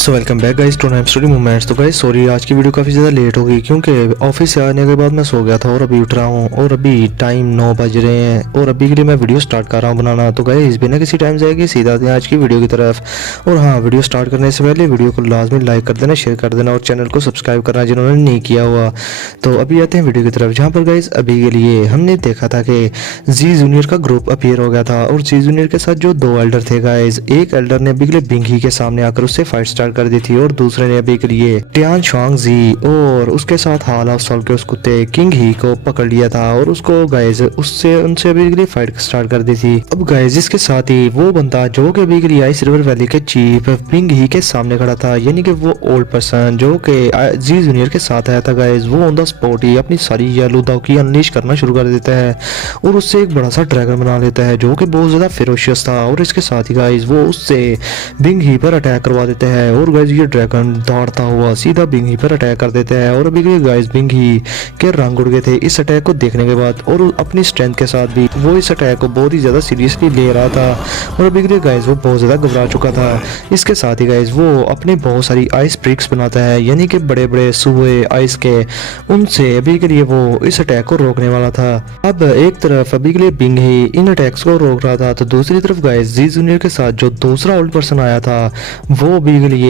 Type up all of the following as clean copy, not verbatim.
So welcome back guys to नाइम story movements. तो guys sorry आज की वीडियो काफ़ी ज़्यादा लेट हो गई क्योंकि ऑफिस से आने के बाद मैं सो गया था और अभी उठ रहा हूँ और अभी टाइम 9 बज रहे हैं और अभी के लिए मैं वीडियो स्टार्ट कर रहा हूँ बनाना। तो गाइस बिना किसी टाइम जाएगी सीधा आते हैं आज की वीडियो की तरफ। और हाँ, वीडियो स्टार्ट करने से पहले वीडियो को लाजमी लाइक कर देना, शेयर कर देना और चैनल को सब्सक्राइब करना जिन्होंने नहीं किया हुआ। तो अभी आते हैं वीडियो की तरफ, जहाँ पर गाइस अभी के लिए हमने देखा था कि जी जूनियर का ग्रुप अपीयर हो गया था और जी जूनियर के साथ जो दो एल्डर थे गाइस, एक एल्डर ने अभी के लिए बिंगी के सामने आकर उससे फाइट स्टार्ट कर दी थी और दूसरे ने अभी के लिए टियान शुआंग जी और उसके साथ हाल ऑफ सॉल के उस कुत्ते किंग ही को पकड़ लिया था और उसको गाइस उससे उनसे अभी के लिए फाइट स्टार्ट कर दी थी। अब गाइस इसके साथ ही वो बंदा जो कि अभी के लिए आइस रिवर वैली के चीफ किंग ही के सामने खड़ा था, यानी कि वो ओल्ड पर्सन जो कि जी जूनियर के साथ आया था गाइस, वो ऑन द स्पॉट ही अपनी सारी येलो की अनलीश करना शुरू कर देता है और उससे एक बड़ा सा ड्रैगन बना लेता है जो कि बहुत ज्यादा फेरोशियस था। और इसके साथ ही गाइस वो उससे बिंग ही पर अटैक करवा देते हैं और गाइस ये ड्रैगन दौड़ता हुआ सीधा बिंग ही पर अटैक कर देते हैं। और अभी के गाइस बिंग ही के रंग उड़ गए थे इस अटैक को देखने के बाद और अपनी स्ट्रेंथ के साथ भी वो इस अटैक को बहुत ही ज्यादा सीरियसली ले रहा था और अभी के गाइस वो बहुत ज्यादा घबरा चुका था। इसके साथ ही गाइस वो अपने बहुत सारी आइस ब्रिक्स बनाता है, यानी कि बड़े बड़े सुए आइस के, उनसे अभी के लिए वो इस अटैक को रोकने वाला था। अब एक तरफ अभी के लिए बिंग ही इन अटैक्स को रोक रहा था तो दूसरी तरफ गाइस जी जूनियर के साथ जो दूसरा ओल्ड पर्सन आया था वो अभी के लिए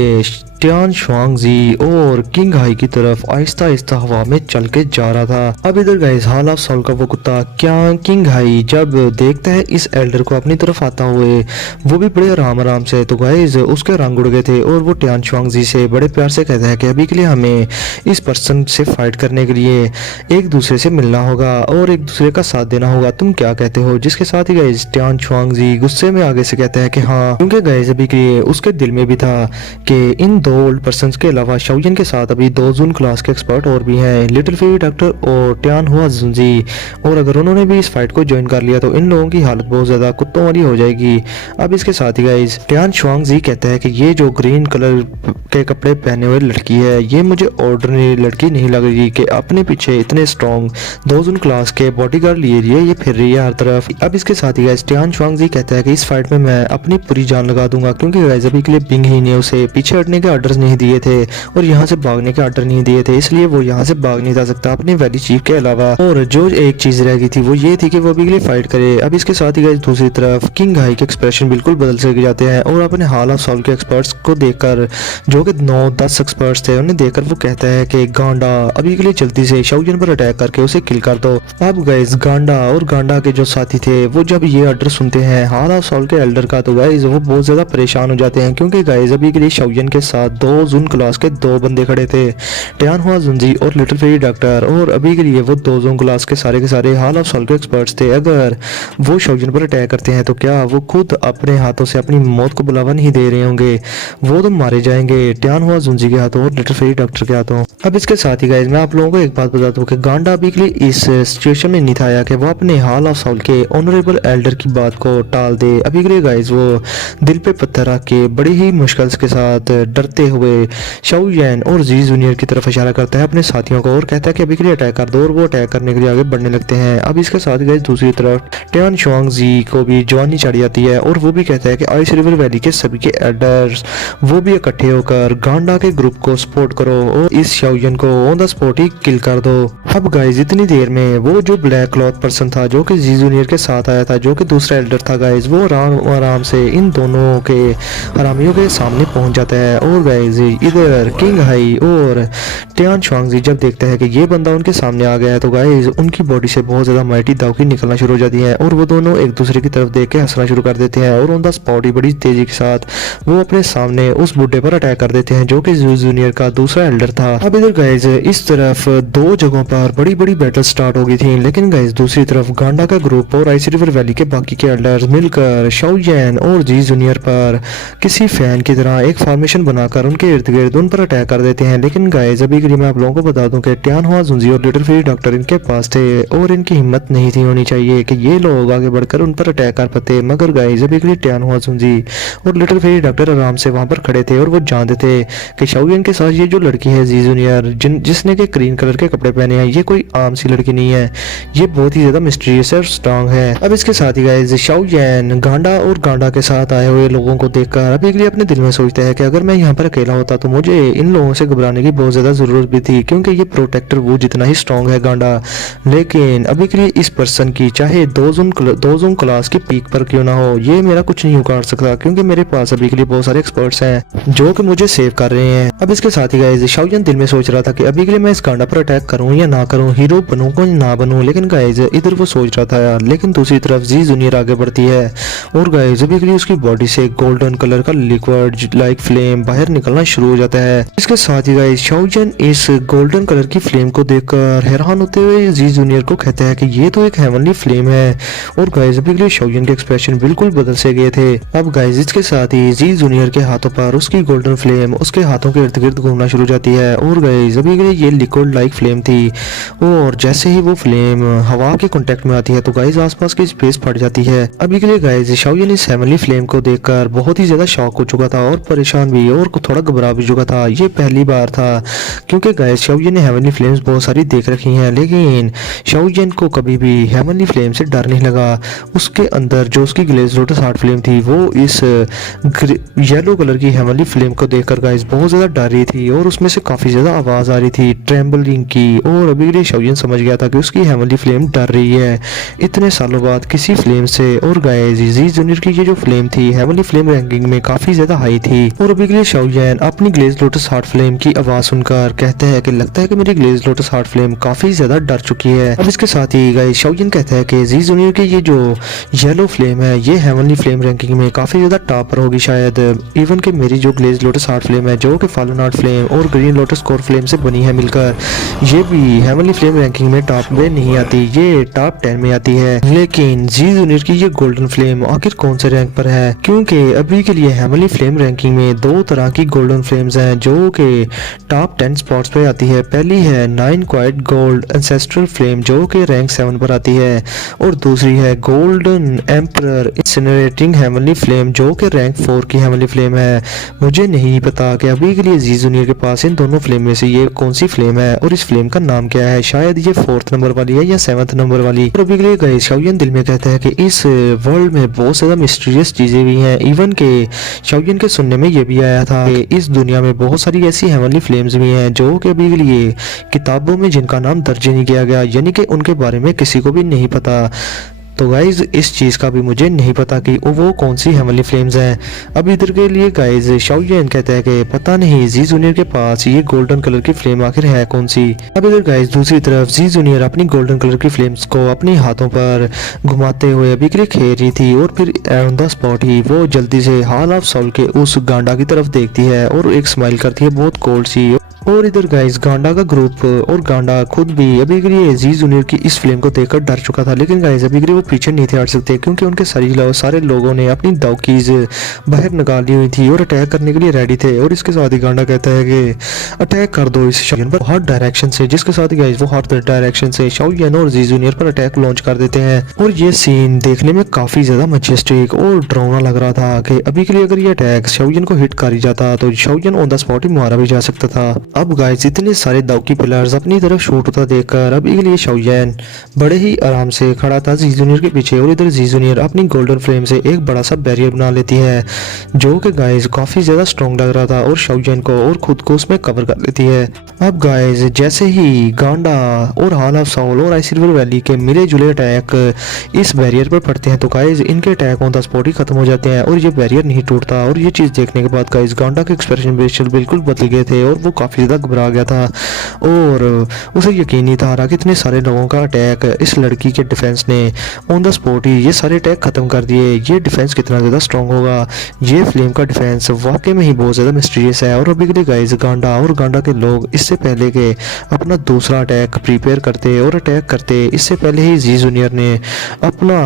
टियान शुआंग जी और किंग हाई की तरफ आहिस्ता आहिस्ता हवा में चल के जा रहा था। अब इधर गाइस हाल ऑफ सॉल का वो कुत्ता क्या किंग हाई जब देखता है इस एल्डर को अपनी तरफ आता हुए, वो भी बड़े आराम से, तो गाइस उसके रंग उड़ गए थे और वो टियान शुआंग जी से बड़े प्यार से कहता है कि अभी के लिए हमें इस पर्सन से फाइट करने के लिए एक दूसरे से मिलना होगा और एक दूसरे का साथ देना होगा, तुम क्या कहते हो? जिसके साथ ही गाइस टियान शुआंग जी गुस्से में आगे से कहते हैं कि हाँ, क्योंकि गाइस अभी के उसके दिल में भी था कि इन दो ओल्ड पर्सन के अलावा शाओयन के साथ अभी दो जून क्लास के एक्सपर्ट और भी हैं, लिटिल फेरी डॉक्टर और टियान हुआ जुनजी, और अगर उन्होंने भी इस फाइट को ज्वाइन कर लिया तो इन लोगों की हालत बहुत ज्यादा कुत्तों वाली हो जाएगी। अब इसके साथ ही गाइस टियान शुआंग जी कहते हैं कि ये जो ग्रीन कलर के कपड़े पहने हुए लड़की है ये मुझे ऑर्डिनरी लड़की नहीं लग रही कि अपने पीछे इतने स्ट्रॉन्ग दो जून क्लास के बॉडीगार्ड लिए ये फिर रही है हर तरफ। अब इसके साथ ही गाइस टियान शुआंग जी कहता है कि इस फाइट में मैं अपनी पूरी जान लगा दूंगा, क्योंकि गाइस अभी के लिए बिंग ही ने उसे पीछे हटने के ऑर्डर्स नहीं दिए थे और यहाँ से भागने के ऑर्डर नहीं दिए थे, इसलिए वो यहाँ से भाग नहीं जा सकता अपने वैली चीफ के अलावा। और जो एक चीज रह गई थी वो ये थी कि वो अभी के लिए फाइट करे। अब इसके साथ ही गाइस दूसरी तरफ किंग हाई के एक्सप्रेशन बिल्कुल बदल से जाते हैं और अपने हाल ऑफ सॉल के एक्सपर्ट्स को देखकर, जो कि 9-10 एक्सपर्ट्स थे, उन्हें देखकर वो कहता है कि गांडा अभी के लिए जल्दी से शाओयन पर अटैक करके उसे किल कर दो। अब गाइस गांडा और गांडा के जो साथी थे वो जब ये ऑर्डर सुनते हैं हाल ऑफ सॉल के एल्डर का तो गाइस वो बहुत ज्यादा परेशान हो जाते हैं, क्योंकि गाइस अभी के लिए शाओयन के साथ दो जून क्लास के दो बंदे खड़े थे, टियान हुआ जुनजी और लिटिल फेरी डॉक्टर, और अभी के लिए वो दो जून क्लास के सारे हाल ऑफ सॉल के एक्सपर्ट्स थे। अगर वो शाओयन पर अटैक करते हैं तो क्या वो खुद अपने हाथों से अपनी मौत को बुलावा नहीं दे रहे होंगे? वो तो मारे जाएंगे टियान हुआ जुनजी के हाथों और लिटिल फेरी डॉक्टर के हाथों। अब इसके साथ ही गाइस मैं आप लोगों को एक बात बता दूं कि गांडा अभी के लिए इस सिचुएशन में नहीं था आया कि वो अपने हाल ऑफ सॉल के ऑनरेबल एल्डर की बात को टाल दे। अभी के लिए गाइस वो दिल पे पत्थर रख के बड़ी ही मुश्किल के साथ डरते हुए शाओयन और जी जूनियर की तरफ इशारा करता है अपने साथियों को और कहता है कि अभी के लिए अटैक कर दो, और वो अटैक करने के लिए आगे बढ़ने लगते हैं। अब इसके साथ गाइस दूसरी तरफ टियान शुआंग जी को भी जवानी चढ़ जाती है और वो भी कहता है कि आइस रिवर वैली के सभी के एल्डर्स वो भी इकट्ठे होकर गांडा के ग्रुप को सपोर्ट करो और इस शाओयन को ऑन द स्पॉट ही किल कर दो। अब गाइस इतनी देर में वो जो ब्लैक क्लॉथ पर्सन था जो कि जी जूनियर के साथ आया था, जो कि दूसरा एल्डर था गाइस, वो आराम से इन दोनों के हरामियों के सामने पहुंच जाता है। और गाइस इधर किंग हाई और टियान शुआंग जी जब देखते हैं कि ये बंदा उनके सामने आ गया है तो गाइस उनकी बॉडी से बहुत ज्यादा माइटी दावकी निकलना शुरू हो जाती है और वो दोनों एक दूसरे की तरफ देख के हंसना शुरू कर देते हैं और ऑन द स्पॉट ही बड़ी तेजी के साथ वो अपने सामने उस बुड्ढे पर अटैक कर देते हैं जो कि जूनियर का दूसरा एल्डर था। अब इधर गाइस इस तरफ दो जगहों पर बड़ी बड़ी बैटल स्टार्ट हो गई थी, लेकिन गाइस दूसरी तरफ गांडा का ग्रुप और आइस रिवर वैली के बाकी के एल्डर्स मिलकर शाओयन और जी जूनियर पर किसी फैन की तरह एक फॉर्मेशन बनाकर उनके इर्द गिर्द उन पर अटैक कर देते हैं। लेकिन गाइस अभी के लिए मैं आप लोगों को बता दूं कि टियान हुआ जुनजी और लिटिल फेरी डॉक्टर इनके पास थे और इनकी हिम्मत नहीं थी होनी चाहिए कि ये लोग आगे बढ़कर उन पर अटैक कर पाते, मगर गाइस अभी के लिए टियान हुआ जुनजी और लिटिल फेरी डॉक्टर आराम से वहां पर खड़े थे और वो जानते थे कि शाओयन के साथ ये जो लड़की है जी जूनियर जिसने के ग्रीन कलर के कपड़े पहने हैं, ये कोई आम सी लड़की नहीं है, ये बहुत ही ज्यादा मिस्टीरियस और स्ट्रांग है। अब इसके साथ ही गाइस शाओयन गांडा और गांडा के साथ आए हुए लोगों को देखकर अभी के लिए अपने दिल में सोचता है कि अगर मैं यहाँ पर अकेला होता तो मुझे इन लोगों से घबराने की बहुत ज़्यादा ज़रूरत भी थी, क्योंकि ये प्रोटेक्टर वो जितना ही स्ट्रांग है गांडा, लेकिन अभी के लिए इस पर्सन की चाहे दो जोन क्लास की पीक पर क्यों ना हो, ये मेरा कुछ नहीं उखाड़ सकता, क्योंकि मेरे पास अभी के लिए बहुत सारे एक्सपर्ट्स हैं जो कि मुझे सेव कर रहे हैं। अब इसके साथ ही गाइस शाओयन दिल में सोच रहा था कि अभी के लिए मैं इस गांडा पर अटैक करूं या ना करूं, हीरो बनूं या ना बनूं, लेकिन गाइस इधर वो सोच रहा था, लेकिन दूसरी तरफ जी जूनियर आगे बढ़ती है और गाइस अभी के लिए उसकी बॉडी से गोल्डन कलर का लिक्विड लाइक फ्लेम बाहर निकलना शुरू हो जाता है। इसके साथ ही गाइस शाओयन इस गोल्डन कलर की फ्लेम को देखकर हैरान होते हुए जी जूनियर को कहता है कि ये तो एक हेवनली फ्लेम है, और गाइस अभी के लिए शाओयन के एक्सप्रेशन बिल्कुल बदल से गए थे। अब गाइस इसके साथ ही जी जूनियर के हाथों पर उसकी गोल्डन फ्लेम उसके हाथों के इर्द गिर्द घूमना शुरू हो जाती है, और गाइस अभी के लिए ये लिक्विड लाइक फ्लेम थी, और जैसे ही वो फ्लेम हवा के कांटेक्ट में आती है तो गाइस आसपास की स्पेस फट जाती है। अभी के लिए गाइस शाओयन इस हेवनली फ्लेम को देखकर बहुत ही ज्यादा शॉक हो चुका था और परेशान भी, और थोड़ा घबरा भी चुका था। ये पहली बार था, क्योंकि गाइस शाओयन ने हेवनली फ्लेम्स बहुत सारी देख रखी हैं, लेकिन शाओयन को कभी भी हेवनली फ्लेम से डर नहीं लगा। उसके अंदर जो उसकी ग्लेज लोटस हार्ट फ्लेम थी वो इस येलो कलर की हेवनली फ्लेम को देखकर गाइस बहुत ज्यादा डर रही थी, और उसमें से काफी ज्यादा आवाज आ रही थी ट्रेम्बलिंग की, और अभी के लिए शाओयन समझ गया था कि उसकी हेवनली फ्लेम डर रही है इतने सालों बाद किसी फ्लेम से। और गाइस जी जूनियर की ये जो फ्लेम थी हेवनली फ्लेम रैंकिंग में काफी ज्यादा हाई थी, और अभी के लिए शाओयन अपनी ग्लेज लोटस हार्ट फ्लेम की आवाज सुनकर कहते हैं कि लगता है कि मेरी ग्लेज लोटस हार्ट फ्लेम काफी ज्यादा डर चुकी है। अब इसके साथ ही गाइस शाओयन कहता है कि जी जूनियर की ये जो येलो फ्लेम है ये हेवनली फ्लेम रैंकिंग में काफी ज्यादा टॉप पर होगी शायद, इवन कि मेरी जो ग्लेज लोटस हार्ट फ्लेम है जो कि फॉलन हार्ट फ्लेम और ग्रीन लोटस कोर फ्लेम से बनी है मिलकर, ये भी हेवनली फ्लेम रैंकिंग में टॉप में नहीं आती, ये टॉप 10 में आती है। लेकिन जी जूनियर की ये गोल्डन फ्लेम आखिर कौन से रैंक पर है, क्योंकि अभी के लिए हेवनली फ्लेम रैंकिंग में दो तरह की गोल्डन फ्लेम्स हैं जो कि टॉप 10 स्पॉट्स पे आती है। पहली है 9 क्वाइट गोल्ड एंसेस्ट्रल फ्लेम जो कि रैंक 7 पर आती है, और दूसरी है गोल्डन एम्परर इंसिनरेटिंग हेवनली फ्लेम जो कि रैंक 4 की हेवनली फ्लेम है। मुझे नहीं पता कि अभी के लिए जी जूनियर के पास इन दोनों फ्लेम में से ये कौन सी फ्लेम है और इस फ्लेम का नाम क्या है, शायद ये 4th नंबर वाली है या 7th नंबर वाली। और अभी के लिए गाइस शाओयन दिल में कहता है कि इस वर्ल्ड में बहुत ज्यादा मिस्टीरियस चीजें भी हैं, इवन के शाओयन के सुनने में ये भी आया था कि इस दुनिया में बहुत सारी ऐसी हेवनली फ्लेम्स भी हैं जो कि अभी के लिए किताबों में जिनका नाम दर्ज नहीं किया गया, यानी कि उनके बारे में किसी को भी नहीं पता। तो गाइज इस चीज़ का भी मुझे नहीं पता कि वो कौन सी हेवनली फ्लेम्स हैं। अब इधर के लिए गाइज शाओयन कहता है कि पता नहीं जी जूनियर के पास ये गोल्डन कलर की फ्लेम आखिर है कौन सी। अब इधर गाइज दूसरी तरफ जी जूनियर अपनी गोल्डन कलर की फ्लेम्स को अपने हाथों पर घुमाते हुए अभी के लिए खेल रही थी, और फिर ऑन द स्पॉट ही वो जल्दी से हॉल ऑफ सोल के उस गांडा की तरफ देखती है और एक स्माइल करती है बहुत कोल्ड सी। और इधर गाइस गांडा का ग्रुप और गांडा खुद भी अभी के लिए जी जूनियर की इस फ्लेम को देखकर डर चुका था, लेकिन गाइस अभी के लिए वो पीछे नहीं थे हट सकते, क्योंकि उनके सारे लोगों ने अपनी दावकीज बाहर निकाली हुई थी और अटैक करने के लिए रेडी थे। और इसके साथ ही गांडा कहता है कि अटैक कर दो इस शाओयन पर हर डायरेक्शन से, जिसके साथ ही गाइस वो हर डायरेक्शन से शाओयन और जी जूनियर पर अटैक लॉन्च कर देते हैं। और ये सीन देखने में काफी ज्यादा मैजेस्टिक और डरावना लग रहा था कि अभी के लिए अगर ये अटैक शाओयन को हिट कर ही जाता तो शाओयन ऑन द स्पॉट ही मारा भी जा सकता था। अब गाइस इतने सारे दावकी पिलर्स अपनी तरफ शूट होता देखकर अभी के लिए शाओयन बड़े ही आराम से खड़ा था जी जूनियर के पीछे, और इधर जी जूनियर अपनी गोल्डन फ्लेम से एक बड़ा सा बैरियर बना लेती है जो कि गाइस काफी ज्यादा स्ट्रॉन्ग लग रहा था, और शाओयन को और खुद को उसमें कवर कर लेती है। अब गाइस जैसे ही गांडा और हॉल ऑफ सोल और आइस रिवर वैली के मिले जुले अटैक इस बैरियर पर पड़ते हैं तो गाइस इनके अटैक ऑन द स्पॉट ही खत्म हो जाते हैं और ये बैरियर नहीं टूटता। और ये चीज देखने के बाद गाइस गांडा के एक्सप्रेशन बिल्कुल बदल गए थे और वो काफी ज्यादा घबरा गया था, और उसे यकीन नहीं था कि इतने सारे लोगों का अटैक इस लड़की के डिफेंस ने ऑन द स्पॉट ही ये सारे अटैक खत्म कर दिए। ये डिफेंस कितना ज्यादा स्ट्रांग होगा, ये फ्लेम का डिफेंस वाकई में ही बहुत ज्यादा मिस्टीरियस है। और अभी के लिए गाइस गांडा और गांडा के लोग इससे पहले के अपना दूसरा अटैक प्रिपेयर करते और अटैक करते, इससे पहले ही जी जूनियर ने अपना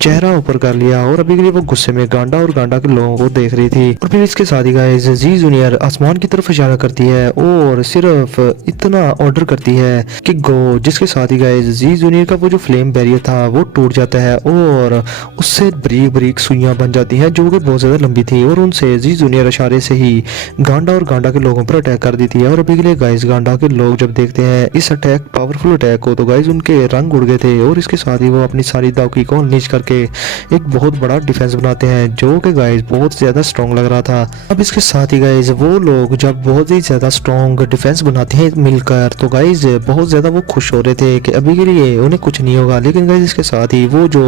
चेहरा ऊपर कर लिया, और अभी के लिए वो गुस्से में गांडा और गांडा के लोगों को देख रही थी। और फिर इसके साथ ही गाइस जी जूनियर आसमान की तरफ इशारा करती है और सिर्फ इतना ऑर्डर करती है कि गो, जिसके साथ ही गाइस जी जूनियर का वो जो फ्लेम बैरियर था वो टूट जाता है और उससे बारीक बारीक सुइयां बन जाती हैं जो कि बहुत ज़्यादा लंबी थी और उनसे जी जूनियर इशारे से ही गांडा और गांडा के लोगों पर अटैक कर देती है। और अभी के लिए गाइस गांडा के लोग जब देखते हैं इस अटैक पावरफुल अटैक को तो गाइस उनके रंग उड़ गए थे और इसके साथ ही वो अपनी सारी दावकी को अनलीच करके एक बहुत बड़ा डिफेंस बनाते हैं जो कि गाइस बहुत ज़्यादा स्ट्रॉन्ग लग रहा था। अब इसके साथ ही गाइस वो लोग जब बहुत ही ज़्यादा स्ट्रॉन्ग डिफेंस बनाते हैं मिलकर तो गाइस बहुत ज़्यादा वो खुश हो रहे थे कि अभी के लिए उन्हें कुछ नहीं होगा। लेकिन गाइस इसके साथ ही वो जो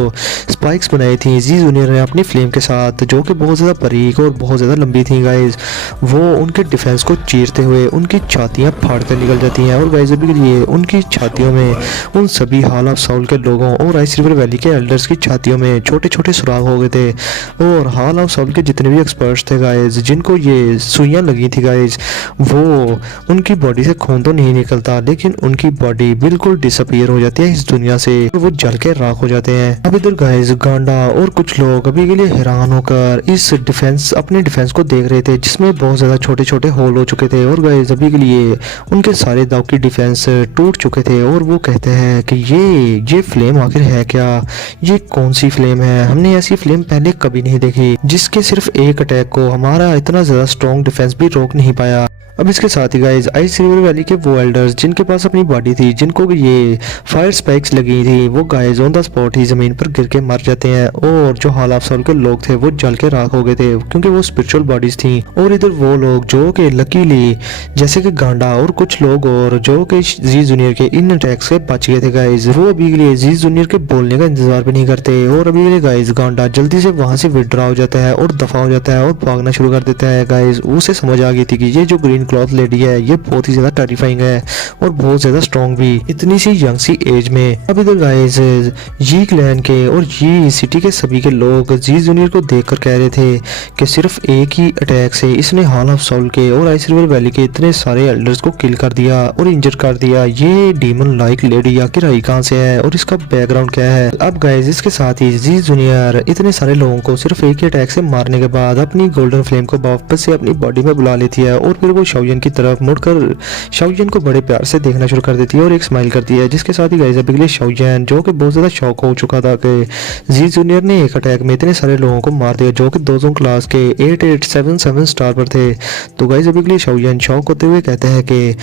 स्पाइक्स बनाई थी जी जूनियर ने अपनी फ्लेम के साथ जो कि बहुत ज़्यादा बारीक और बहुत ज़्यादा लंबी थी गाइस, वो उनके डिफेंस को चीरते हुए उनकी छातियां फाड़ कर निकल जाती हैं। और गाइस अभी के लिए उनकी छातियों में उन सभी हॉल ऑफ साउल के लोगों और आइस रिवर वैली के एल्डर्स की छातियों में छोटे छोटे सुराग हो गए थे और हॉल ऑफ साउल के जितने भी एक्सपर्ट्स थे गाइस जिनको ये सुइयां लगी थी गाइस, वो उनकी बॉडी से खून तो नहीं निकलता लेकिन उनकी बॉडी बिल्कुल डिसअपीयर हो जाती है इस दुनिया से, वो जल के राख हो जाते हैं। अब इधर गाइस गांडा और कुछ लोग अभी के लिए हैरान होकर इस डिफेंस अपने डिफेंस को देख रहे थे जिसमें बहुत ज़्यादा छोटे छोटे होल हो चुके थे और गाइस अभी के लिए उनके सारे दाव की डिफेंस टूट चुके थे और वो कहते हैं कि ये फ्लेम आखिर है क्या, ये कौन सी फ्लेम है, हमने ऐसी फ्लेम पहले कभी नहीं देखी जिसके सिर्फ एक अटैक को हमारा इतना ज़्यादा स्ट्रॉन्ग डिफेंस भी रोक नहीं पाया। अब इसके साथ ही गाइस आइस रिवर वैली के वो एल्डर्स जिनके पास अपनी बॉडी थी जिनको ये फायर स्पाइक्स लगी थी वो गाइस ऑन द स्पॉट ही जमीन पर गिर के मर जाते हैं और जो हॉल ऑफ साउल के लोग थे वो जल के राख हो गए थे क्योंकि वो स्पिरिचुअल बॉडीज थी। और इधर वो लोग जो कि लकीली जैसे कि गांडा और कुछ लोग और जो कि जी जूनियर के इन अटैक्स से बच गए थे गाइस, वो अभी के लिए जी जूनियर के बोलने का इंतजार भी नहीं करते और अभी के लिए गाइस गांडा जल्दी से वहां से विड्रॉ हो जाता है और दफा हो जाता है और भागना शुरू कर देता है। गाइस उसे समझ आ गई थी कि ये जो ग्रीन क्लॉथ लेडी है ये बहुत ही ज्यादा टेरिफाइंग है और बहुत ज्यादा स्ट्रॉन्ग भी इतनी सी यंग सी एज में। अब इधर गाइस जी क्लैन के और जी सिटी के सभी के लोग जी जूनियर को देखकर कह रहे थे कि सिर्फ एक ही अटैक से इसने हॉल ऑफ साउल के और आइस रिवर वैली के इतने सारे एल्डर्स को किल कर दिया और इंजर कर दिया, ये डीमन लाइक लेडी आखिर आई कहां से है और इसका बैकग्राउंड क्या है। अब गाइस इसके साथ ही जी जूनियर इतने सारे लोगों को सिर्फ एक ही अटैक से मारने के बाद अपनी गोल्डन फ्लेम को वापस से अपनी बॉडी में बुला लेती है और फिर वो शाओयन की तरफ मुड़कर शाओयन को बड़े प्यार से देखना शुरू कर देती है और एक स्माइल करती है जिसके साथ ही गाइस अभी शाओयन जो कि बहुत ज्यादा शॉक हो चुका था कि जी जूनियर ने एक अटैक में इतने सारे लोगों को मार दिया जो कि 200 क्लास के 8877 स्टार पर थे। तो गाइस अभी के लिए शाओयन शॉक होते हुए कहते हैं कि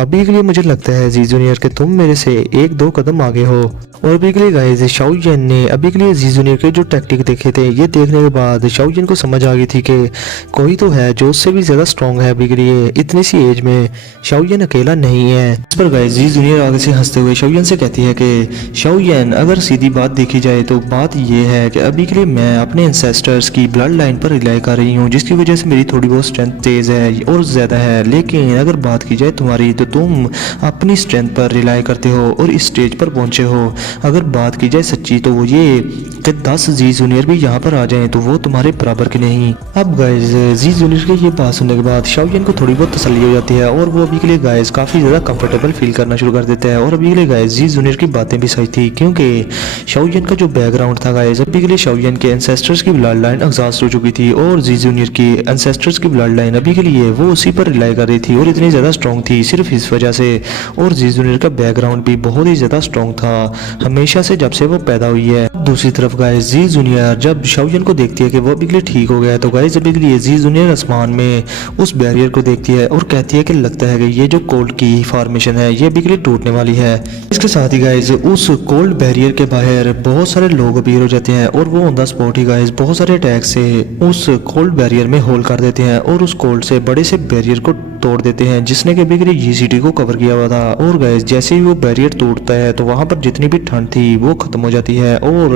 अभी के लिए मुझे लगता है जी जूनियर कि तुम मेरे से 1-2 कदम आगे हो। और अभी के लिए गाइस शाओयन ने अभी के लिए जी जूनियर के जो टैक्टिक देखे थे ये देखने के बाद शाओयन को समझ आ गई थी कि कोई तो है जो उससे भी ज्यादा स्ट्रॉन्ग है अभी के लिए इतनी सी एज में, शाओयन अकेला नहीं है। इस पर गाइस जी जूनियर आगे से हंसते हुए शाओयन से कहती है कि शाओयन अगर सीधी बात देखी जाए तो बात ये है कि अभी के लिए मैं अपने एंसेस्टर्स की ब्लड लाइन पर रिलाई कर रही हूँ जिसकी वजह से मेरी थोड़ी बहुत स्ट्रेंथ तेज है और ज्यादा है, लेकिन अगर बात की जाए तुम्हारी तो तुम अपनी स्ट्रेंथ पर रिलाई करते हो और इस स्टेज पर पहुंचे हो। अगर बात की जाए सच्ची तो वो ये कि 10 जी जूनियर भी यहाँ पर आ जाएं तो वो तुम्हारे बराबर के नहीं। अब गाइस जी जूनियर की ये बात सुनने के बाद शाओयन को थोड़ी बहुत तसल्ली हो जाती है और वो अभी के लिए गाइस काफी ज्यादा कंफर्टेबल फील करना शुरू कर देते हैं। और अभी के लिए गाइस जी जूनियर की बातें भी सही थी क्योंकि शाओयन का जो बैकग्राउंड था गाइस अभी के लिए शाओयन के एंसेस्टर्स की ब्लड लाइन एग्जॉस्ट हो चुकी थी और जी जूनियर की एंसेस्टर्स की ब्लड लाइन अभी के लिए वो उसी पर रिलाई कर रही थी और इतनी ज्यादा स्ट्रॉन्ग थी सिर्फ इस वजह से। और जी जूनियर का बैकग्राउंड भी बहुत ही ज्यादा स्ट्रॉन्ग था हमेशा से जब से वो पैदा हुई है। दूसरी तरफ गाइस जी जूनियर जब शाओयन को देखती है कि वो अभी के लिए ठीक हो गया है तो गाइस अभी के लिए जी जूनियर आसमान में उस बैरियर को देखती है और कहती है कि लगता है कि ये जो कोल्ड की फॉर्मेशन है ये अभी के लिए टूटने वाली है। इसके साथ ही गाइस उस कोल्ड बैरियर के बाहर बहुत सारे लोग अपीयर हो जाते हैं और वो on the spot he guys बहुत सारे अटैक से उस कोल्ड बैरियर में होल कर देते हैं और उस कोल्ड से बड़े से बैरियर को तोड़ देते हैं जिसने कि अभी के लिए ये सिटी को कवर किया हुआ था। और गाइस जैसे ही वो बैरियर टूटता है तो वहां पर जितनी भी ठंड थी वो खत्म हो जाती है और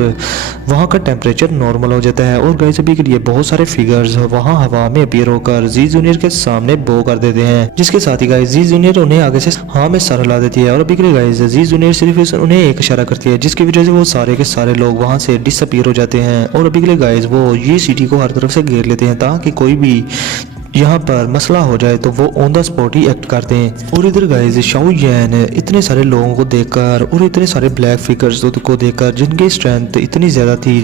वहां का टेम्परेचर नॉर्मल हो जाता है। और गाइस अभी के लिए बहुत सारे फिगर्स वहां हवा में अपीयर होकर जी जूनियर के सामने बो कर देते हैं जिसके साथ ही गाइस जी जूनियर उन्हें आगे से हाँ में सर हिला देती है और अभी के लिए गाइस जी जूनियर सिर्फ उन्हें एक इशारा करती है जिसकी वजह से वो सारे के सारे लोग वहां से डिसअपीयर हो जाते हैं। और अभी के लिए गाइस वो ये सिटी को हर तरफ से घेर लेते हैं ताकि कोई भी यहाँ पर मसला हो जाए तो वो on the spot he act करते हैं। और इधर गाइस शाओ यान इतने सारे लोगों को देखकर और इतने सारे ब्लैक फिगर्स को देखकर जिनकी स्ट्रेंथ इतनी ज़्यादा थी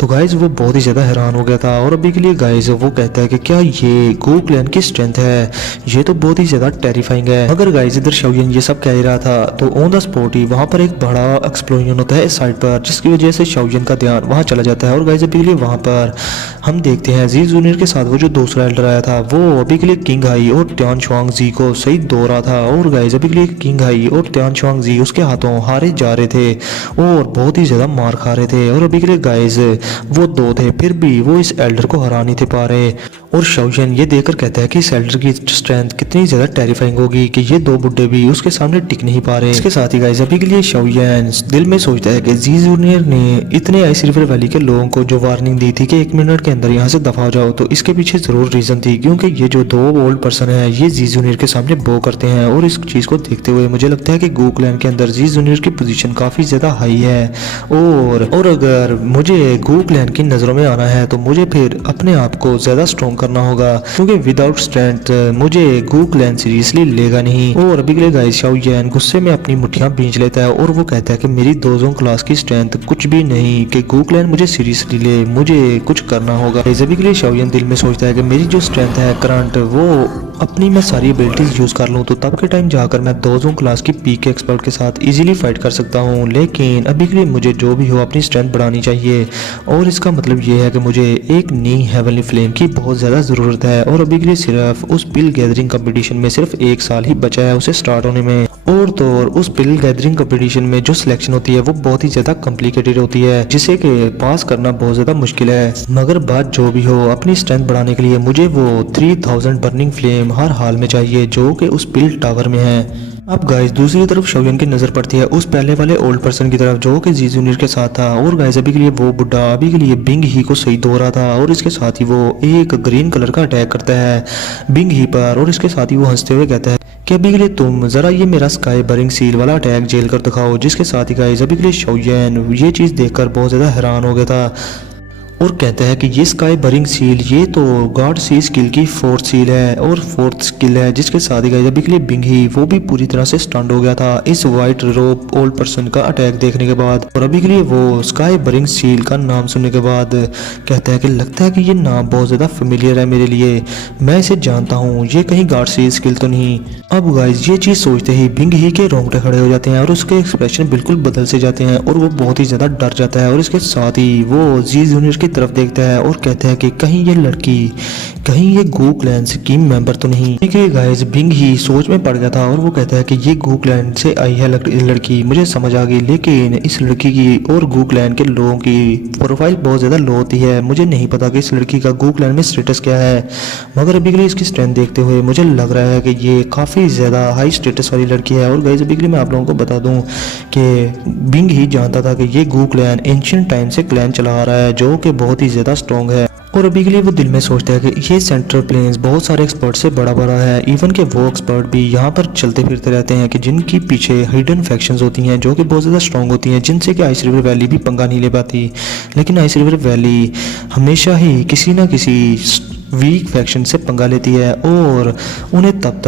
तो गाइस वो बहुत ही ज़्यादा हैरान हो गया था। और अभी के लिए गाइस वो कहता है कि क्या ये गो क्लैन की स्ट्रेंथ है, ये तो बहुत ही ज़्यादा टेरिफाइंग है। मगर गाइस इधर शाओ यान ये सब कह रहा था तो ऑन द स्पॉट ही वहाँ पर एक बड़ा एक्सप्लोजन होता है इस साइड पर, जिसकी वजह से शाओ यान का ध्यान वहाँ चला जाता है। और गाइस अभी के लिए वहाँ पर हम देखते हैं जी जूनियर के साथ वो जो दूसरा एल्डर आया था वो अभी के लिए किंग हाई और त्यान शुआंग जी को सही दो रहा था। और गाइस अभी के लिए किंग हाई और त्यान शुआंग जी उसके हाथों हारे जा रहे थे और बहुत ही ज़्यादा मार खा रहे थे। और अभी के लिए गाइस वो दो थे फिर भी वो इस एल्डर को हरा नहीं थे पा रहे। और शाओ यान ये देखकर कहता है कि इस एल्डर की स्ट्रेंथ कितनी ज़्यादा टेरिफाइंग होगी कि ये दो बुड्ढे भी उसके सामने टिक नहीं पा रहे। इसके साथ ही गाइस अभी के लिए शाओ यान दिल में सोचता है कि जी जूनियर ने इतने आइस रिवर वैली के लोगों को जो वार्निंग दी थी कि 1 मिनट के अंदर यहाँ से दफा हो जाओ, तो इसके पीछे जरूर रीजन थी, क्योंकि ये जो दो ओल्ड पर्सन है ये जी जूनियर के सामने बो करते हैं। और इस चीज़ को देखते हुए मुझे लगता है कि गो क्लैन के अंदर जी जूनियर की पोजीशन काफ़ी ज़्यादा हाई है। और अगर मुझे गो क्लैन की नज़रों में आना है तो मुझे फिर अपने आप को ज़्यादा स्ट्रॉन्ग करना होगा, क्योंकि विदाउट स्ट्रेंथ मुझे गो क्लैन सीरियसली लेगा नहीं। और अभी के लिए गाइस शाओ यान गुस्से में अपनी मुट्ठियां भींच लेता है और वो कहता है कि मेरी दोजों क्लास की स्ट्रेंथ कुछ भी नहीं कि गो क्लैन मुझे सीरियसली ले, मुझे कुछ करना होगा। अभी के लिए शाओ यान दिल में सोचता है कि मेरी जो स्ट्रेंथ है करंट वो अपनी मैं सारी एबिलिटीज यूज कर लूँ तो तब के टाइम जाकर मैं दोजों क्लास की पीक एक्सपर्ट के साथ इजीली फाइट कर सकता हूँ। लेकिन अभी के लिए मुझे जो भी हो अपनी स्ट्रेंथ बढ़ानी चाहिए। और इसका मतलब ये है कि मुझे एक नई हेवनली फ्लेम की बहुत ज़्यादा ज़रूरत है। और अभी के लिए सिर्फ उस पिल गैदरिंग कंपटीशन में सिर्फ 1 साल ही बचा है उसे स्टार्ट होने में। और तो और उस पिल गैदरिंग कंपटीशन में जो सिलेक्शन होती है वो बहुत ही ज़्यादा कॉम्प्लिकेटेड होती है, जिसे कि पास करना बहुत ज़्यादा मुश्किल है। मगर बात जो भी हो अपनी स्ट्रेंथ बढ़ाने के लिए मुझे वो 3000 बर्निंग फ्लेम हर हाल में चाहिए जो कि उस पिल टावर में है। अब गाइस दूसरी तरफ शाओ यान की नज़र पड़ती है उस पहले वाले ओल्ड पर्सन की तरफ जो कि जी जूनियर के साथ था। और गाइस अभी के लिए वो बुड्ढा अभी के लिए बिंग ही को सही दो रहा था और इसके साथ ही वो एक ग्रीन कलर का अटैक करता है बिंग ही पर। और इसके साथ ही वो हंसते हुए कहता है कि अभी के लिए तुम ज़रा ये मेरा स्काई बरिंग सील वाला अटैक जेल कर दिखाओ। जिसके साथ ही गाइस अभी के लिए शाओ यान ये चीज़ देखकर बहुत ज़्यादा हैरान हो गया था और कहता है कि ये स्काई बरिंग सील ये तो गॉड सी स्किल की 4th सील है और 4th स्किल है। जिसके साथ ही गाइस अभी के लिए बिंग ही वो भी पूरी तरह से स्टंड हो गया था इस वाइट रोप ओल्ड पर्सन का अटैक देखने के बाद। और अभी के लिए वो स्काई बरिंग सील का नाम सुनने के बाद कहता है कि लगता है कि ये नाम बहुत ज़्यादा फेमिलियर है मेरे लिए, मैं इसे जानता हूँ, ये कहीं गॉड सी स्किल तो नहीं। अब गाइस ये चीज़ सोचते ही बिंग ही के रोंगटे खड़े हो जाते हैं और उसके एक्सप्रेशन बिल्कुल बदल से जाते हैं और वो बहुत ही ज़्यादा डर जाता है। और इसके साथ ही वो जी जूनियर की तरफ देखता है और कहता है कि कहीं ये लड़की कहीं ये गो क्लैन की मेंबर तो नहीं। देखिए गाइस बिंग ही सोच में पड़ गया था और वो कहता है कि ये गो क्लैन से आई है लड़की, मुझे समझ आ गई, लेकिन इस लड़की की और गो क्लैन के लोगों की प्रोफाइल बहुत ज़्यादा लो होती है, मुझे नहीं पता कि इस लड़की का गो क्लैन में स्टेटस क्या है। मगर अभी के लिए इसकी स्ट्रेंथ देखते हुए मुझे लग रहा है कि ये काफ़ी ज़्यादा हाई स्टेटस वाली लड़की है। और गाइस अभी के लिए मैं आप लोगों को बता दूं कि बिंग ही जानता था कि ये गो क्लैन एंशिएंट टाइम से क्लैन चला आ रहा है जो कि बहुत ही ज़्यादा स्ट्रॉन्ग है। और अभी के लिए वो दिल में सोचता है कि ये सेंट्रल प्लेन्स बहुत सारे एक्सपर्ट से बड़ा है, इवन के वो एक्सपर्ट भी यहाँ पर चलते फिरते रहते हैं कि जिनकी पीछे हिडन फैक्शंस होती हैं जो कि बहुत ज़्यादा स्ट्रॉन्ग होती हैं, जिनसे कि आइस रिवर वैली भी पंगा नहीं ले पाती। लेकिन आइस रिवर वैली हमेशा ही किसी ना किसी वीक फैक्शन से पंगा लेती है और उन्हें तब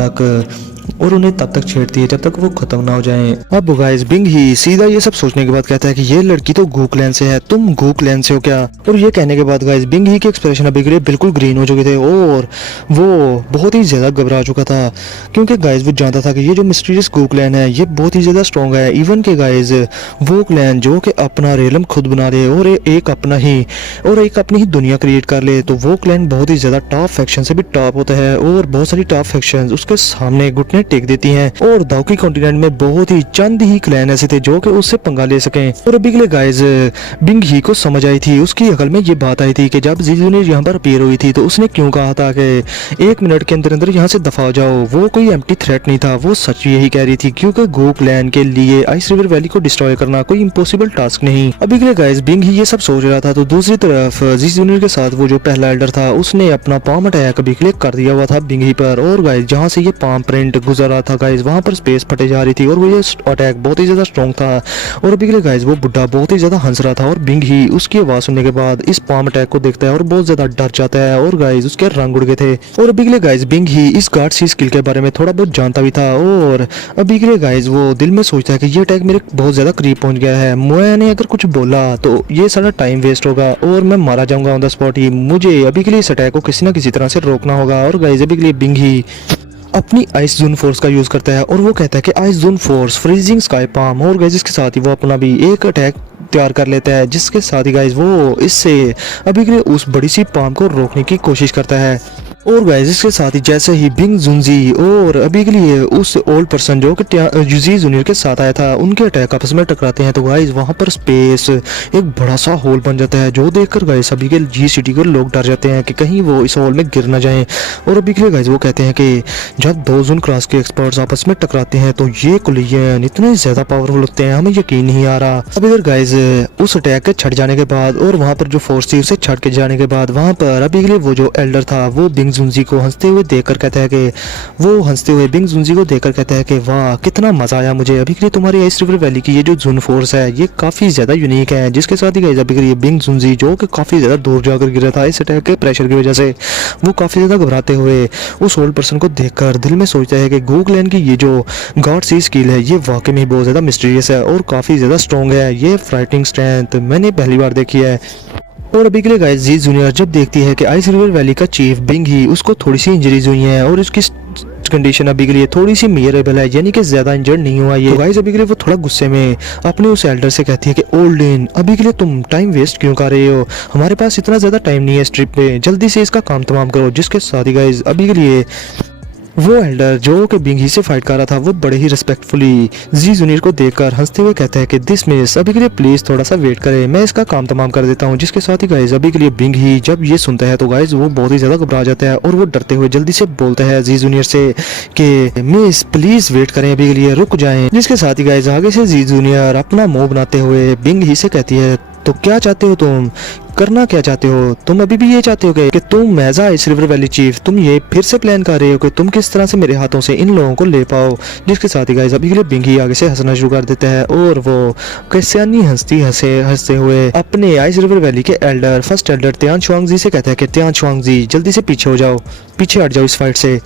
तक छेड़ती है जब तक वो खत्म ना हो जाएं। अब गाइस बिंग ही सीधा ये सब सोचने के बाद कहता है कि ये लड़की तो गो क्लैन से है, तुम गो क्लैन से हो क्या? और ये कहने के बाद गाइस बिंग ही के एक्सप्रेशन अभी के लिए बिल्कुल ग्रीन हो चुके थे और वो बहुत ही ज़्यादा घबरा चुका था, क्योंकि गाइस वो जानता था कि ये जो मिस्टीरियस गो क्लैन है ये बहुत ही ज़्यादा स्ट्रॉन्ग है। इवन के गाइस वो क्लैन जो कि अपना रेलम खुद बना ले और एक अपनी ही दुनिया क्रिएट कर ले, तो वो क्लैन बहुत ही ज़्यादा टॉप फैक्शन से भी टॉप होता है और बहुत सारी टॉप फैक्शन उसके सामने घुटने टेक देती हैं। और दाउकी कॉन्टिनेंट में बहुत ही चंद ही क्लैन ऐसे थे जो कि उससे पंगा ले सकें। और अभी के लिए गाइस बिंग ही को समझ आई थी, उसकी अकल में ये बात आई थी कि जब जी जूनियर यहाँ पर अपीयर हुई थी तो उसने क्यों कहा था कि 1 मिनट के अंदर अंदर यहाँ से दफा हो जाओ, वो कोई एम्प्टी थ्रेट नहीं था, वो सच यही कह रही थी, क्योंकि गो क्लैन के लिए आइस रिवर वैली को डिस्ट्रॉय करना कोई इम्पॉसिबल टास्क नहीं। अभी के लिए गाइस बिंग ही ये सब सोच रहा था तो दूसरी तरफ जी जूनियर के साथ वो जो पहला एल्डर था उसने अपना पाम अटैक अभी के लिए कर दिया हुआ था बिंग ही पर। और गाइस जहाँ से ये पाम प्रिंट गुजर रहा था गाइज, वहाँ पर स्पेस फटे जा रही थी और वो ये अटैक बहुत ही ज़्यादा स्ट्रॉन्ग था। और अभी के लिए गाइज वो बुढ़ा बहुत ही ज़्यादा हंस रहा था और बिंग ही उसकी आवाज़ सुनने के बाद इस पाम अटैक को देखता है और बहुत ज़्यादा डर जाता है और गाइज उसके रंग उड़ गए थे। और अभी के लिए गाइज बिंग ही इस गार्ड सी स्किल के बारे में थोड़ा बहुत जानता भी था और अभी के लिए गाइज वो दिल में सोचता है कि ये अटैक मेरे बहुत ज़्यादा करीब पहुंच गया है, मैंने अगर कुछ बोला तो ये सारा टाइम वेस्ट होगा और मैं मारा जाऊंगा ऑन द स्पॉट ही। मुझे अभी के लिए इस अटैक को किसी ना किसी तरह से रोकना होगा। और गाइज अभी के लिए बिंग ही अपनी आइस जोन फोर्स का यूज करता है और वो कहता है कि ice zone force freezing sky palm. और गाइज इसके साथ ही वो अपना भी एक अटैक तैयार कर लेता है जिसके साथ ही गाइज वो इससे अभी के लिए उस बड़ी सी पाम को रोकने की कोशिश करता है। और गाइज इसके साथ ही जैसे ही बिंग जुनजी और अभी के लिए उस ओल्ड पर्सन जो कि यूजी जूनियर के साथ आया था उनके अटैक आपस में टकराते हैं तो गाइज वहाँ पर स्पेस एक बड़ा सा होल बन जाता है, जो देखकर गाइज अभी के जी सिटी के लोग डर जाते हैं कि कहीं वो इस होल में गिर ना जाएं। और अभी के लिए गाइज वो कहते हैं कि जब दो जोन क्लास के एक्सपर्ट्स आपस में टकराते हैं तो ये कुलियन इतने ज़्यादा पावरफुल होते हैं, हमें यकीन नहीं आ रहा। अब इधर गाइज उस अटैक के छट जाने के बाद और वहाँ पर जो फोर्स थी उसे छट के जाने के बाद वहाँ पर अभी के लिए वो जो एल्डर था वो बिंग जुनजी को हंसते हुए देखकर कहता है कि वो हंसते हुए बिंग जुनजी को देखकर कहता है कि वाह कितना मजा आया मुझे, अभी के लिए तुम्हारी आइस रिवर वैली की ये जो जून फोर्स है ये काफी ज्यादा यूनिक है। जिसके साथ ही गाइस अभी के लिए बिंग जुनजी जो कि काफी ज्यादा दूर जाकर गिरा था इस अटैक के प्रेशर की वजह से, वो काफी ज्यादा घबराते हुए उस ओल्ड पर्सन को देखकर दिल में सोचता है कि गूगलैंड की ये जो गॉड सी स्किल है ये वाकई में बहुत ज्यादा मिस्टीरियस है और काफी ज्यादा स्ट्रॉन्ग है, ये फाइटिंग स्ट्रेंथ मैंने पहली बार देखी है। और अभी के लिए गाइस जी जूनियर जब देखती है कि आइस रिवर वैली का चीफ बिंग ही उसको थोड़ी सी इंजरीज हुई हैं और उसकी कंडीशन अभी के लिए थोड़ी सी मेयरेबल है, यानी कि ज्यादा इंजर्ड नहीं हुआ ये। तो गाइस अभी के लिए वो थोड़ा गुस्से में अपने उस एल्डर से कहती है कि ओल्डन अभी के लिए तुम टाइम वेस्ट क्यों कर रहे हो, हमारे पास इतना ज्यादा टाइम नहीं है इस ट्रिप पे, जल्दी से इसका काम तमाम करो। जिसके साथ ही गाइस अभी के लिए वो एल्डर जो कि बिंग ही से फाइट कर रहा था वो बड़े ही रिस्पेक्टफुली जी जूनियर को देखकर हंसते हुए कहता है कि दिस मिस अभी के लिए प्लीज थोड़ा सा वेट करें, मैं इसका काम तमाम कर देता हूँ। जिसके साथ ही गाइज अभी के लिए बिंग ही जब ये सुनता है तो गाइज वो बहुत ही ज्यादा घबरा जाता है और वो डरते हुए जल्दी से बोलता है जी जूनियर से कि मिस प्लीज वेट करें, अभी के लिए रुक जाएं। जिसके साथ ही गाइज आगे से जी जूनियर अपना मुंह बनाते हुए बिंग ही से कहती है तो क्या चाहते हो तुम, करना क्या चाहते हो, तुम अभी भी ये चाहते हो कि तुम एज इस रिवर वैली चीफ तुम ये फिर से प्लान कर रहे हो कि तुम किस तरह से मेरे हाथों से इन लोगों को ले पाओ। जिसके साथ ही गाइस अभी के लिए बिंग ही आगे से हंसना शुरू कर देता है और वो कैसियानी हंसते हुए अपने आइस रिवर वैली के एल्डर फर्स्ट एल्डर त्यान शुआंगजी से कहता है कि त्यान शुआंगजी जल्दी से पीछे हो जाओ, पीछे हट जाओ इस फाइट से।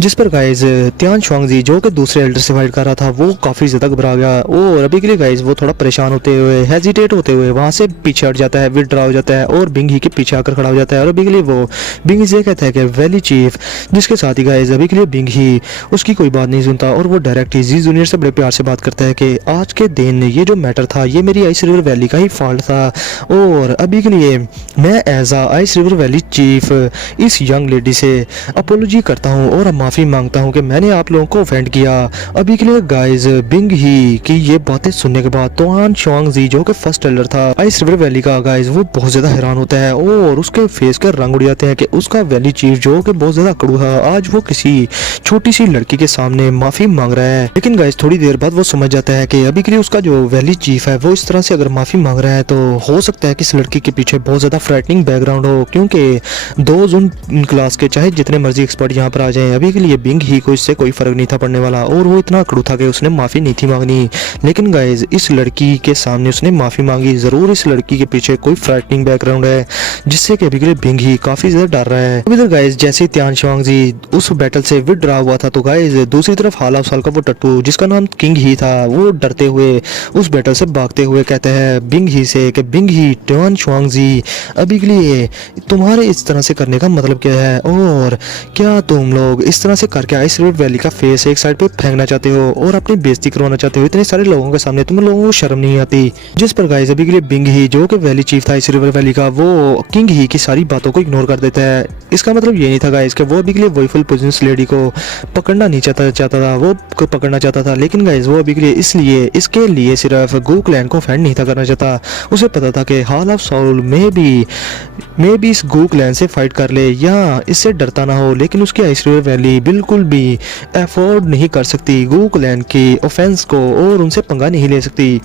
जिस पर गाइज त्यान शुआंगजी जो कि दूसरे एल्डर से फाइट कर रहा था वो काफ़ी ज़्यादा घबरा गया और अभी के लिए गाइज वो थोड़ा परेशान होते हुए हेजिटेट होते हुए वहाँ से पीछे हट जाता है, विड्रॉ हो जाता है और बिंग ही के पीछे आकर खड़ा हो जाता है। और अभी के लिए वो बिंग ही से कहता है कि वैली चीफ। जिसके साथ ही गाइज अभी के लिए बिंग ही उसकी कोई बात नहीं सुनता और वो डायरेक्ट ही जी जूनियर से बड़े प्यार से बात करता है कि आज के दिन ये जो मैटर था ये मेरी आइस रिवर वैली का ही फॉल्ट था और अभी के लिए मैं as ice river valley chief इस यंग लेडी से अपोलॉजी करता हूँ और माफ़ी मांगता हूँ कि मैंने आप लोगों को ऑफेंड किया। अभी के लिए गाइज बिंग ही की ये बातें सुनने के बाद तोहान शुआंगजी जो कि फर्स्ट एल्डर था आइस रिवर वैली का गाइज वो बहुत ज्यादा हैरान होता है और उसके फेस के रंग उड़ जाते हैं कि उसका वैली चीफ जो कि बहुत ज्यादा कड़ू है आज वो किसी छोटी सी लड़की के सामने माफी मांग रहा है। लेकिन गाइज थोड़ी देर बाद वो समझ जाता है कि अभी के लिए उसका जो वैली चीफ है वो इस तरह से अगर माफी मांग रहा है तो हो सकता है कि इस लड़की के पीछे बहुत ज्यादा फ्राइटनिंग बैकग्राउंड हो, क्योंकि दो जोन क्लास के चाहे जितने मर्जी एक्सपर्ट यहाँ पर आ जाए अभी के लिए बिंग ही को इससे कोई फर्क नहीं था पड़ने वाला और वो इतना अकड़ू था कि उसने माफी नहीं थी मांगनी। लेकिन गाइज इस लड़की के सामने उसने माफी मांगी, जरूर इस लड़की के पीछे कोई फ्राइटनिंग बैकग्राउंड है जिससे कि अभी के लिए बिंग ही काफी ज्यादा डर रहा है। इधर गाइज जैसे त्यान शुआंगजी उस बैटल से विड्रॉ हुआ था तो गाइज दूसरी तरफ हाल साल का वो टट्टू जिसका नाम किंग ही था वो डरते हुए उस बैटल से भागते हुए कहता है बिंग ही से कि बिंग ही त्यान शुआंगजी अभी के लिए तुम्हारे इस तरह से करने का मतलब क्या है और क्या तुम लोग इस तरह से करके आइस रिवर वैली का फेस एक साइड पे फेंकना चाहते हो और अपनी बेइज्जती करवाना चाहते हो इतने सारे लोगों के सामने, तुम लोगों को शर्म नहीं आती। जिस पर गाइस अभी के लिए बिंग ही जो कि वैली चीफ था इस रिवर वैली का वो किंग ही की सारी बातों को इग्नोर कर देता है। इसका मतलब ये नहीं था गाइस कि वो अभी के लिए वॉयफुल पोजिशन लेडी को पकड़ना नहीं चाहता था, वो पकड़ना चाहता था, लेकिन गाइस वो अभी के लिए इसके लिए सिर्फ गू क्लैन को ऑफेंड नहीं था करना चाहता। उसे पता था कि हाल ऑफ सोल में भी इस गू क्लैन से फाइट कर ले या इससे डरता ना हो, लेकिन उसकी आइस रिवर वैली बिल्कुल भी अफोर्ड नहीं कर सकती गू क्लैन की ऑफेंस को और उनसे पंगा नहीं ले सकती।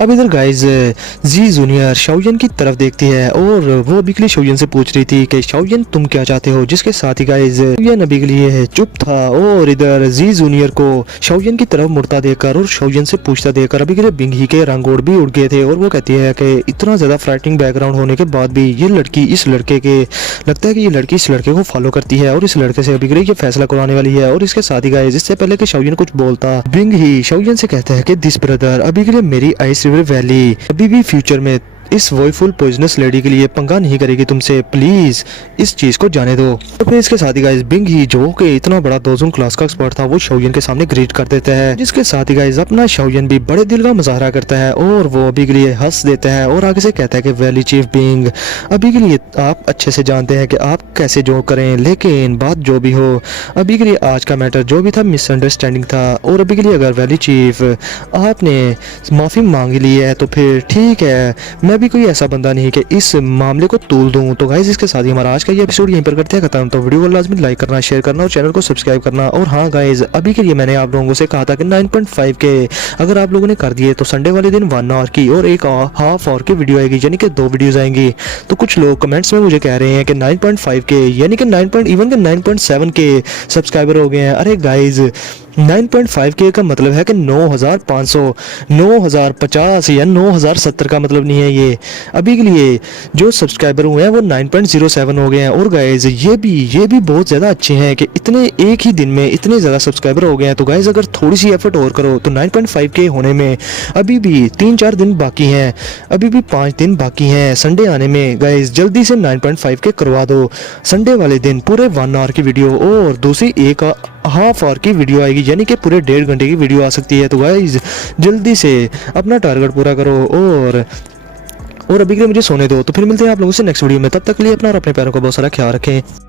अब इधर गाइज जी जूनियर शाओयन की तरफ देखती है और वो अभी के लिए शाओयन से पूछ रही थी कि शाओयन तुम क्या चाहते हो, जिसके साथ ही गाइज शाओयन अभी के लिए चुप था और इधर जी जूनियर को शाओयन की तरफ मुड़ता देखकर और शाओयन से पूछता देखकर अभी के लिए बिंगी के रंगोड़ भी उड़ गए थे। और वो कहती है कि इतना ज्यादा फ्राइटनिंग बैकग्राउंड होने के बाद भी ये लड़की इस लड़के के लगता है कि ये लड़की इस लड़के को फॉलो करती है और इस लड़के से अभी के लिए ये फैसला करवाने वाली है। और इसके साथ ही गाइज इससे पहले कि शाओयन कुछ बोलता बिंग ही शाओयन से कहता है कि दिस ब्रदर अभी के लिए मेरी आइस रिवर वैली अभी भी फ्यूचर में इस वॉयफुल पॉइजनस लेडी के लिए पंगा नहीं करेगी तुमसे, प्लीज इस चीज को जाने दो। तो फिर इसके साथ ही गाइस बिंग ही जो कि इतना बड़ा दोजुन क्लास का एक्सपर्ट था वो शाओयन के सामने ग्रीट कर देता है, जिसके साथ ही गाइस अपना शाओयन भी बड़े दिल का मुजाहरा करता है और वो अभी के लिए हंस देता है और आगे से कहता है कि वैली चीफ बिंग अभी के लिए आप अच्छे से जानते हैं कि आप कैसे जो करें, लेकिन बात जो भी हो अभी के लिए आज का मैटर जो भी था मिसअंडरस्टैंडिंग था और अभी के लिए अगर वैली चीफ आपने माफी मांग ली है तो फिर ठीक है, मैं भी कोई ऐसा बंदा नहीं कि इस मामले को तूल दूं। तो गाइस इसके साथ ही हमारा आज का ये एपिसोड यहीं पर करते हैं खत्म। तो वीडियो को लाजमी लाइक करना, शेयर करना और चैनल को सब्सक्राइब करना। और हाँ गाइस अभी के लिए मैंने आप लोगों से कहा था कि 9.5 के अगर आप लोगों ने कर दिए तो संडे वाले दिन 1 आवर की और एक हाफ आवर की वीडियो आएगी, यानी कि 2 वीडियोस आएंगी। तो कुछ लोग कमेंट्स में मुझे कह रहे हैं कि 9.5 के यानी कि 9.7 के सब्सक्राइबर हो गए हैं। अरे गाइस 9.5 के का मतलब है कि 9500 9050 या 9070 का मतलब नहीं है। ये अभी के लिए जो सब्सक्राइबर हुए हैं वो 9.07 हो गए हैं। और गाइज ये भी बहुत ज़्यादा अच्छे हैं कि इतने एक ही दिन में इतने ज़्यादा सब्सक्राइबर हो गए हैं। तो गाइज अगर थोड़ी सी एफर्ट और करो तो 9.5 के होने में अभी भी 3-4 दिन बाकी हैं, अभी भी 5 दिन बाकी हैं संडे आने में। गाइज जल्दी से 9.5 के करवा दो। संडे वाले दिन पूरे 1 आवर की वीडियो और दूसरी एक हाफ आवर की वीडियो आएगी, यानी कि पूरे 1.5 घंटे की वीडियो आ सकती है। तो गाइज जल्दी से अपना टारगेट पूरा करो और अभी के लिए मुझे सोने दो। तो फिर मिलते हैं आप लोगों से नेक्स्ट वीडियो में, तब तक के लिए अपना और अपने पैरों का बहुत सारा ख्याल रखें।